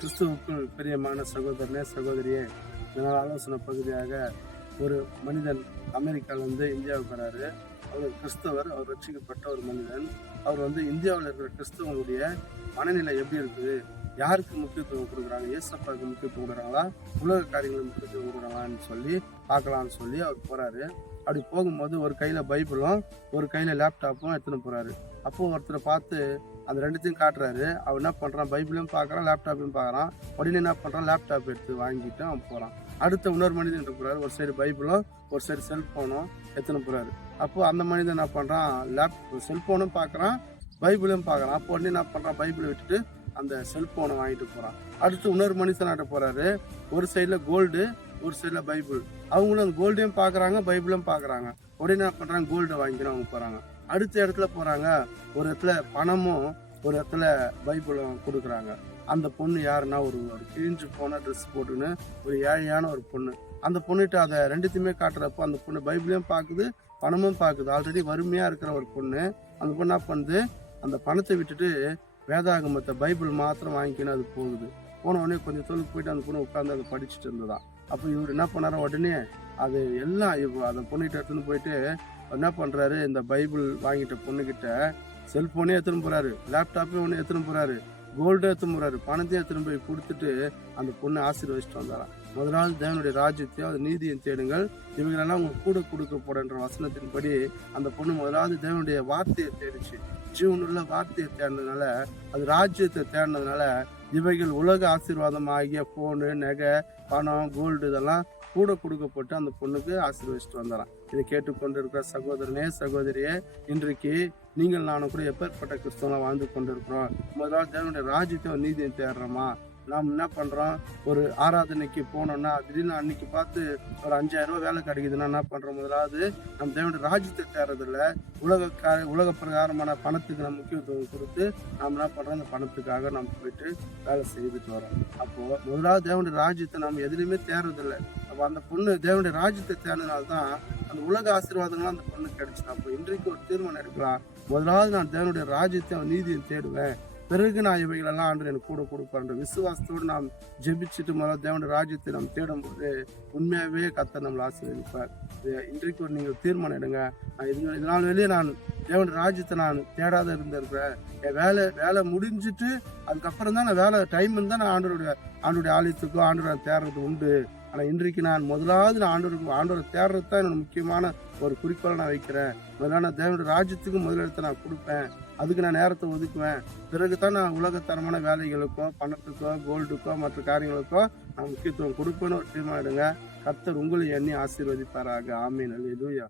கிறிஸ்துவுக்குள் பிரியமான சகோதரனே சகோதரியே, இதனால் ஆலோசனை பகுதியாக ஒரு மனிதன் அமெரிக்காவிலேருந்து இந்தியாவுக்கு வராரு. அவர் கிறிஸ்தவர், அவர் ரட்சிக்கப்பட்ட ஒரு மனிதன். அவர் இந்தியாவில் இருக்கிற கிறிஸ்தவங்களுடைய மனநிலை எப்படி இருக்குது, யாருக்கு முக்கியத்துவம் கொடுக்குறாங்க, இயேசப்பாவுக்கு முக்கியத்துவம் கொடுக்குறாங்களா, உலக காரியங்களுக்கு முக்கியத்துவம் கொடுக்குறாங்களான்னு சொல்லி பார்க்கலான்னு சொல்லி அவர் போகிறாரு. அப்படி போகும்போது ஒரு கையில் பைபிளும் ஒரு கையில் லேப்டாப்பும் எடுத்துன்னு போகிறாரு. அப்போது ஒருத்தரை பார்த்து அந்த ரெண்டுத்தையும் காட்டுறாரு. அவன் என்ன பண்ணுறான், பைபிளையும் பார்க்குறான், லேப்டாப்பையும் பார்க்குறான். உடனே என்ன பண்ணுறான், லேப்டாப் எடுத்து வாங்கிட்டு அவன் போகிறான். அடுத்த இன்னொரு மனிதன் போகிறாரு, ஒரு சைடு பைபிளும் ஒரு சைடு செல்ஃபோனும் எடுத்துன்னு போகிறாரு. அப்போது அந்த மனிதன் என்ன பண்ணுறான், செல்ஃபோனும் பார்க்குறான், பைபிளையும் பார்க்குறான். அப்போ உடனே என்ன பண்ணுறான், பைபிளை விட்டுட்டு அந்த செல்ஃபோனை வாங்கிட்டு போகிறான். அடுத்து இன்னொரு மனுஷனாட்ட போகிறாரு, ஒரு சைடில் கோல்டு ஒரு சைடில் பைபிள். அவங்களும் அந்த கோல்டையும் பார்க்குறாங்க, பைபிளும் பார்க்குறாங்க. உடனே என்ன பண்ணுறாங்க, கோல்டை வாங்கிக்கின்னு அவங்க போகிறாங்க. அடுத்த இடத்துல போகிறாங்க, ஒரு இடத்துல பணமும் ஒரு இடத்துல பைபிளும் கொடுக்குறாங்க. அந்த பொண்ணு யாருன்னா, ஒரு கிழிஞ்சு போன ட்ரெஸ் போட்டுன்னு ஒரு ஏழையான ஒரு பொண்ணு. அந்த பொண்ணுகிட்ட அதை ரெண்டுத்தையுமே காட்டுறப்போ அந்த பொண்ணு பைபிளையும் பார்க்குது, பணமும் பார்க்குது. ஆல்ரெடி வறுமையாக இருக்கிற ஒரு பொண்ணு. அந்த பொண்ணு என்ன பண்ணுது, அந்த பணத்தை விட்டுட்டு வேதாகமத்தை பைபிள் மாத்திரம் வாங்கிக்கின்னு அது போகுது. போன உடனே கொஞ்சம் தொழில் போயிட்டு அந்த பொண்ணு உட்காந்து அதை படிச்சுட்டு இருந்ததான். அப்போ இவர் என்ன பண்ணாரோ, உடனே அது எல்லாம் அந்த பொண்ணுகிட்ட எடுத்துன்னு போயிட்டு என்ன பண்ணுறாரு, இந்த பைபிள் வாங்கிட்ட பொண்ணுக்கிட்ட செல்ஃபோனே எடுத்துன்னு போகிறாரு, லேப்டாப்பே ஒன்று எடுத்துன்னு போகிறாரு, கோல்டு எடுத்துன்னு போகிறாரு, பணத்தையும் எடுத்துன்னு போய் கொடுத்துட்டு அந்த பொண்ணை ஆசீர்வதிச்சுட்டு வந்தாராம். முதலாவது தேவனுடைய ராஜ்யத்தையும் அது நீதியும் தேடுங்கள், இவங்களெல்லாம் அவங்க கூட கொடுக்கப்படுன்ற வசனத்தின்படி அந்த பொண்ணு முதலாவது தேவனுடைய வார்த்தையை தேடிச்சு. ஜீவனுள்ள வார்த்தையை தேடினதுனால, அது ராஜ்யத்தை தேடினதுனால இவைகள் உலக ஆசீர்வாதம் ஆகிய ஃபோனு, நகை, பணம், கோல்டு இதெல்லாம் கூட கொடுக்கப்பட்டு அந்த பொண்ணுக்கு ஆசீர்வதிச்சுட்டு வந்தாராம். இதை கேட்டுக்கொண்டு இருக்கிற சகோதரனே சகோதரியே, இன்றைக்கு நீங்கள் நானும் கூட எப்பேற்பட்ட கிறிஸ்தவனாக வாழ்ந்து கொண்டு இருக்கிறோம். முதலாவது தேவனுடைய ராஜ்யத்தை நீதியை தேடுறோமா? நாம் என்ன பண்ணுறோம், ஒரு ஆராதனைக்கு போனோம்னா திடீர்னு அன்னைக்கு பார்த்து ஒரு 5000 ரூபா வேலை கிடைக்குதுன்னா என்ன பண்ணுறோம், முதலாவது நம்ம தேவனுடைய ராஜ்யத்தை தேடுறதில்ல, உலக பிரகாரமான பணத்துக்கு நம்ம முக்கியத்துவம் கொடுத்து நாம் என்ன பண்ணுறோம், அந்த பணத்துக்காக நம்ம போயிட்டு வேலை செய்துட்டு வரோம். அப்போது முதலாவது தேவனுடைய ராஜ்யத்தை நம்ம எதுலையுமே தேடுறதில்லை. அப்போ அந்த பொண்ணு தேவனுடைய ராஜ்யத்தை தேடினால்தான் அந்த உலக ஆசீர்வாதங்கள்லாம் அந்த பொண்ணு கிடைச்சிடும். அப்போ இன்றைக்கு ஒரு தீர்மானம் எடுக்கலாம், முதலாவது நான் தேவனுடைய ராஜ்யத்தை அவன் நீதியை தேடுவேன், பிறகு நான் இவைகளெல்லாம் ஆண்டு எனக்கு கூட கொடுப்பேன்ற விசுவாசத்தோடு நாம் ஜெபிச்சுட்டு முதல்ல தேவனுடைய ராஜ்யத்தை நாம் தேடும்போது உண்மையாகவே கர்த்தர் நம்மளை ஆசீர்வதிப்பார். இன்றைக்கு ஒரு நீங்கள் தீர்மானம் எடுங்க, இதனால் வெளியே நான் தேவனுடைய ராஜ்யத்தை நான் தேடாத இருந்திருக்கிறேன், என் வேலை முடிஞ்சுட்டு அதுக்கப்புறம் தான் நான் வேலை டைம் இருந்தால் நான் ஆண்டோடைய ஆலயத்துக்கோ ஆண்டோட தேடுறது உண்டு. ஆனால் இன்றைக்கு நான் முதலாவது நான் ஆண்டோரை தேடுறது தான் என்னோட முக்கியமான ஒரு குறிக்கோளை நான் வைக்கிறேன். முதல்ல நான் தேவனுடைய ராஜ்யத்துக்கு முதலிடத்தை நான் கொடுப்பேன், அதுக்கு நான் நேரத்தை ஒதுக்குவேன், பிறகு தான் நான் உலகத்தரமான வேலைகளுக்கோ பணத்துக்கோ கோல்டுக்கோ மற்ற காரியங்களுக்கோ நான் முக்கியத்துவம் கொடுப்பேன்னு ஒரு தீர்மானம் எடுங்க. கர்த்தர் உங்களை எண்ணி ஆசீர்வதிப்பாராக. ஆமீன். அல்லேலூயா.